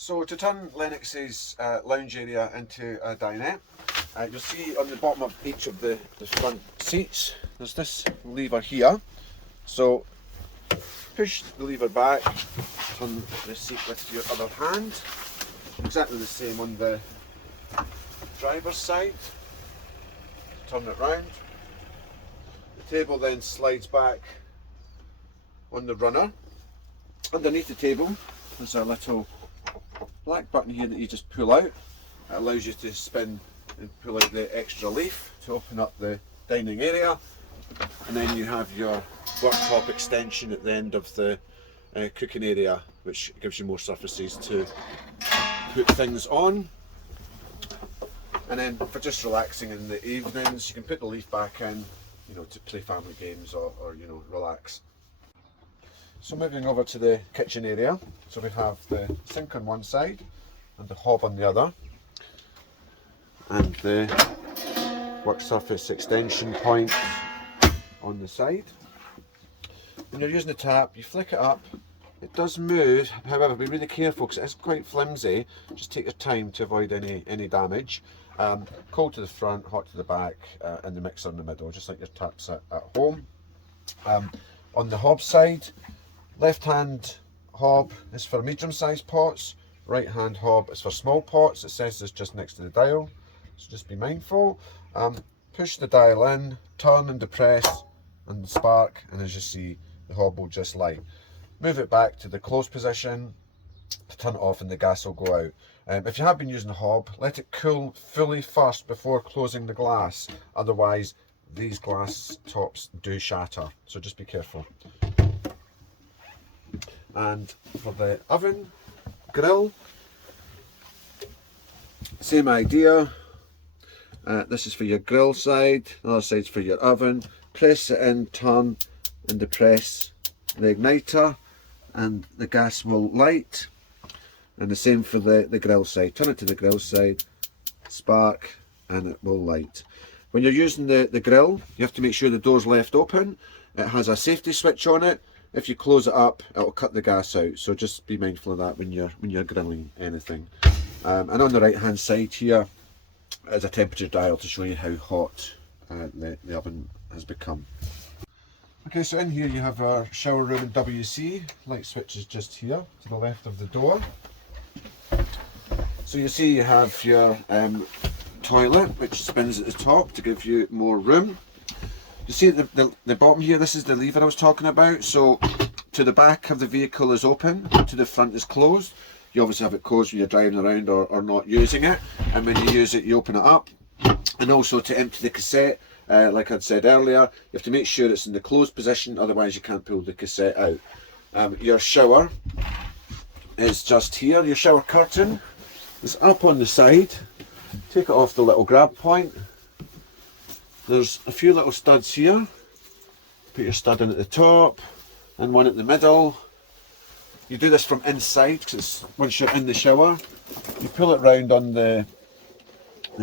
So to turn Lennox's lounge area into a dinette, you'll see on the bottom of each of the front seats, there's this lever here. So push the lever back, turn the seat with your other hand. Exactly the same on the driver's side. Turn it round. The table then slides back on the runner. Underneath the table there's a little black button here that you just pull out. It allows you to spin and pull out the extra leaf to open up the dining area, and then you have your worktop extension at the end of the cooking area, which gives you more surfaces to put things on. And then for just relaxing in the evenings, you can put the leaf back in, to play family games or relax. So moving over to the kitchen area, so we have the sink on one side and the hob on the other, and the work surface extension point on the side. When you're using the tap, you flick it up. It does move, however, be really careful because it is quite flimsy. Just take your time to avoid any damage. Cold to the front, hot to the back, and the mixer in the middle, just like your taps at home. On the hob side, left hand hob is for medium sized pots, right hand hob is for small pots. It says it's just next to the dial, so just be mindful. Push the dial in, turn and depress and spark, and as you see, the hob will just light. Move it back to the closed position to turn it off and the gas will go out. If you have been using the hob, let it cool fully first before closing the glass, otherwise these glass tops do shatter, so just be careful. And for the oven, grill, same idea. This is for your grill side, the other side's for your oven. Press it in, turn and depress the igniter and the gas will light. And the same for the grill side. Turn it to the grill side, spark, and it will light. When you're using the grill, you have to make sure the door's left open. It has a safety switch on it. If you close it up, it'll cut the gas out. So just be mindful of that when you're grilling anything. And on the right hand side here is a temperature dial to show you how hot the oven has become. Okay, so in here you have our shower room and WC. Light switch is just here to the left of the door. So you see you have your toilet, which spins at the top to give you more room. You see at the bottom here, this is the lever I was talking about. So to the back of the vehicle is open, to the front is closed. You obviously have it closed when you're driving around or not using it, and when you use it you open it up. And also to empty the cassette, like I'd said earlier, you have to make sure it's in the closed position, otherwise you can't pull the cassette out. Your shower is just here. Your shower curtain is up on the side. Take it off the little grab point. There's a few little studs here. Put your stud in at the top and one at the middle. You do this from inside because once you're in the shower, you pull it round on the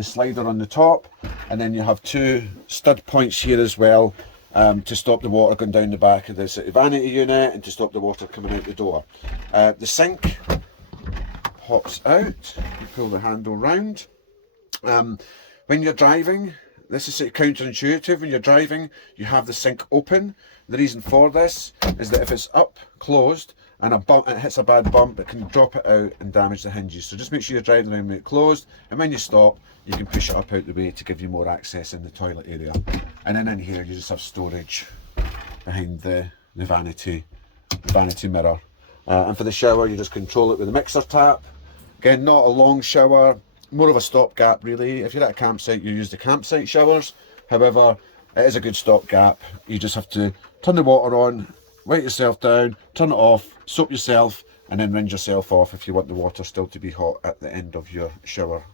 slider on the top, and then you have two stud points here as well to stop the water going down the back of this vanity unit and to stop the water coming out the door. The sink pops out. You pull the handle round. When you're driving, this is counterintuitive. When you're driving, you have the sink open. The reason for this is that if it's up closed and it hits a bad bump, it can drop it out and damage the hinges. So just make sure you're driving around with it closed, and when you stop, you can push it up out the way to give you more access in the toilet area. And then in here, you just have storage behind the vanity mirror. And for the shower, you just control it with a mixer tap. Again, not a long shower, more of a stopgap really. If you're at a campsite, you use the campsite showers. However, it is a good stopgap. You just have to turn the water on, wet yourself down, turn it off, soap yourself, and then rinse yourself off if you want the water still to be hot at the end of your shower.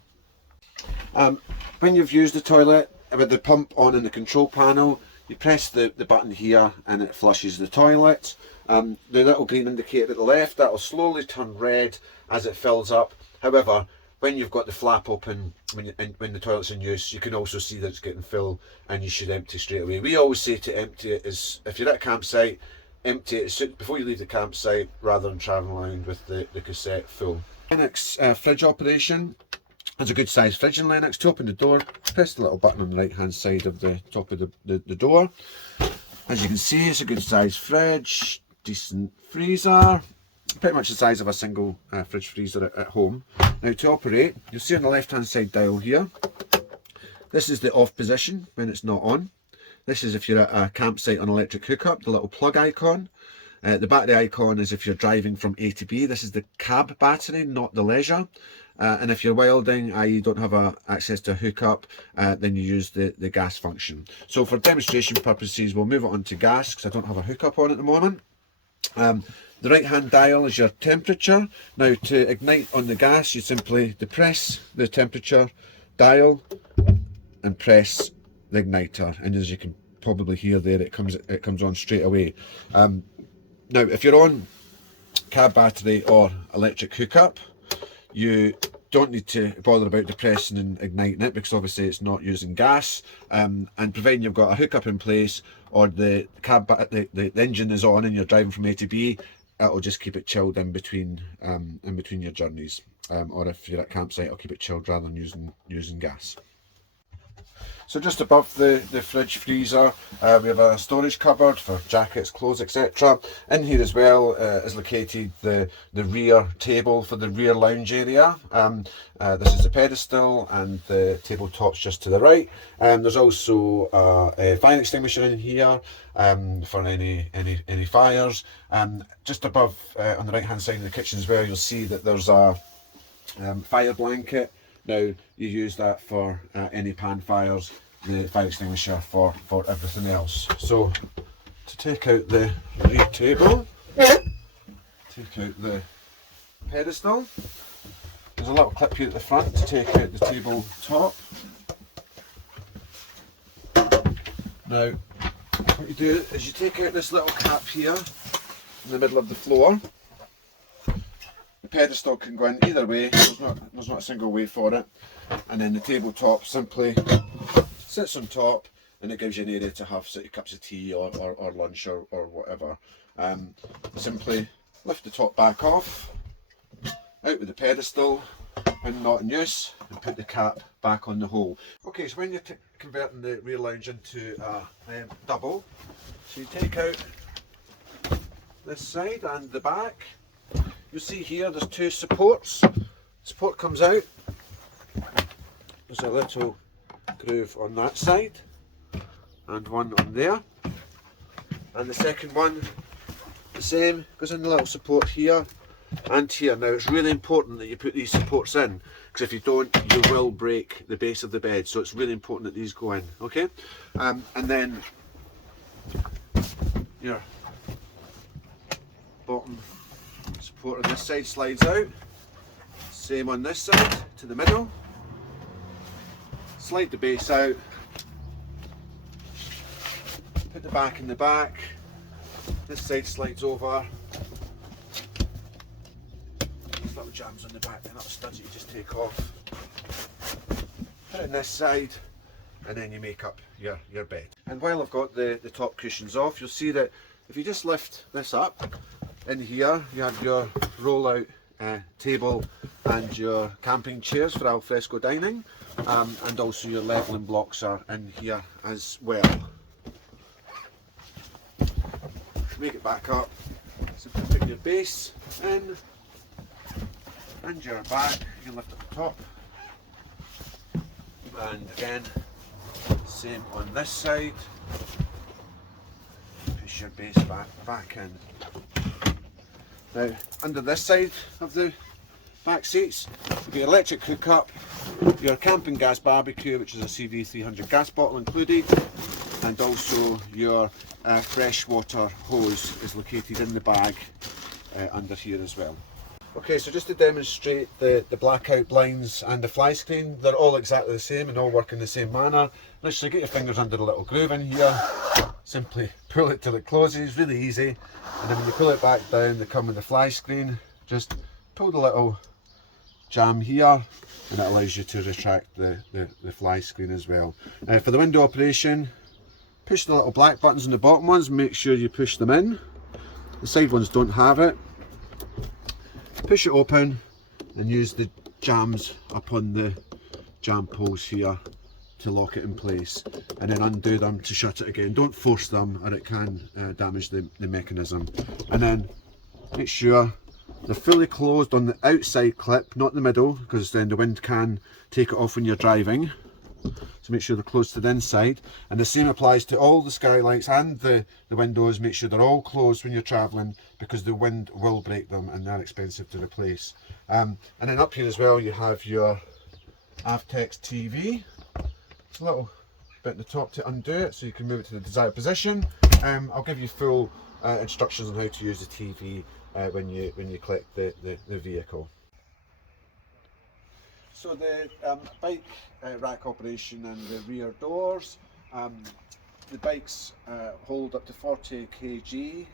When you've used the toilet, with the pump on in the control panel, you press the button here and it flushes the toilet. The little green indicator at the left, that will slowly turn red as it fills up. However, when you've got the flap open, when the toilet's in use, you can also see that it's getting full and you should empty straight away. We always say to empty it is, if you're at a campsite, empty it before you leave the campsite rather than travelling around with the cassette full. Lennox fridge operation. There's a good sized fridge in Lennox. To open the door, press the little button on the right hand side of the top of the door. As you can see, it's a good sized fridge, decent freezer, pretty much the size of a single fridge freezer at home. Now to operate, you'll see on the left hand side dial here, this is the off position when it's not on. This is if you're at a campsite on electric hookup, the little plug icon. The battery icon is if you're driving from A to B. This is the cab battery, not the leisure. And if you're wilding, i.e. don't have access to a hookup, then you use the gas function. So for demonstration purposes, we'll move it on to gas because I don't have a hookup on at the moment. The right hand dial is your temperature. Now to ignite on the gas, you simply depress the temperature dial and press the igniter, and as you can probably hear there, it comes on straight away. Now if you're on cab battery or electric hookup, you don't need to bother about depressing and igniting it because obviously it's not using gas, and providing you've got a hookup in place or the engine is on and you're driving from A to B, it'll just keep it chilled in between your journeys, or if you're at campsite, it'll keep it chilled rather than using gas. So just above the fridge freezer, we have a storage cupboard for jackets, clothes, etc. In here as well is located the rear table for the rear lounge area. This is the pedestal and the tabletop's just to the right. There's also a fire extinguisher in here for any fires. Just above on the right hand side of the kitchen as well, you'll see that there's a fire blanket. Now you use that for any pan fires, the fire extinguisher for everything else. So to take out the rear table, take out the pedestal, there's a little clip here at the front to take out the table top. Now what you do is you take out this little cap here in the middle of the floor. The pedestal can go in either way, there's not a single way for it, and then the tabletop simply sits on top and it gives you an area to have sort of cups of tea or lunch or whatever. Simply lift the top back off, out with the pedestal when not in use, and put the cap back on the hole. Okay, so when you're converting the rear lounge into a double, so you take out this side and the back. You'll see here there's two supports. Support comes out. There's a little groove on that side and one on there. And the second one, the same, goes in the little support here and here. Now it's really important that you put these supports in, because if you don't, you will break the base of the bed. So it's really important that these go in, okay? And then your bottom support on this side slides out, same on this side to the middle, slide the base out, put the back in the back, this side slides over, these little jams on the back, they're not studs that you just take off, put it on this side, and then you make up your bed. And while I've got the top cushions off, you'll see that if you just lift this up, in here you have your roll-out table and your camping chairs for alfresco dining, and also your levelling blocks are in here as well. Make it back up, so put your base in and your back, you can lift up the top, and again same on this side, push your base back in. Now, under this side of the back seats, you've got your electric hookup, your camping gas barbecue, which is a CV300 gas bottle included, and also your freshwater hose is located in the bag under here as well. Okay, so just to demonstrate the blackout blinds and the fly screen, they're all exactly the same and all work in the same manner. Literally get your fingers under the little groove in here, simply pull it till it closes, really easy, and then when you pull it back down, they come with the fly screen. Just pull the little jam here and it allows you to retract the fly screen as well. For the window operation, push the little black buttons on the bottom ones, make sure you push them in. The side ones don't have it. Push it open and use the jams up on the jam poles here to lock it in place, and then undo them to shut it again. Don't force them or it can damage the mechanism. And then make sure they're fully closed on the outside clip, not the middle, because then the wind can take it off when you're driving. So make sure they're closed to the inside, and the same applies to all the skylights and the windows. Make sure they're all closed when you're travelling, because the wind will break them and they're expensive to replace. And then up here as well you have your Avtex TV. It's a little bit at the top to undo it so you can move it to the desired position. I'll give you full instructions on how to use the TV when you collect the vehicle. So the bike rack operation and the rear doors. The bikes hold up to 40 kg.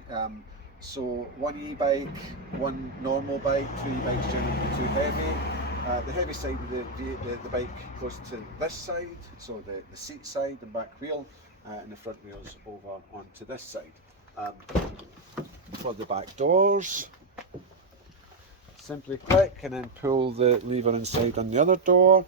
So one e-bike, one normal bike, two e-bikes generally too heavy. The heavy side of the bike goes to this side, so the seat side and back wheel, and the front wheels over onto this side. For the back doors, simply click and then pull the lever inside on the other door.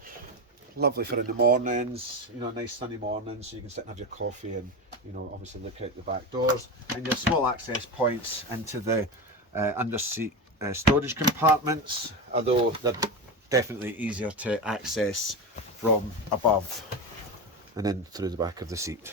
Lovely for in the mornings, you know, nice sunny mornings, so you can sit and have your coffee and, you know, obviously look out the back doors. And your small access points into the under seat storage compartments, although they're definitely easier to access from above and then through the back of the seat.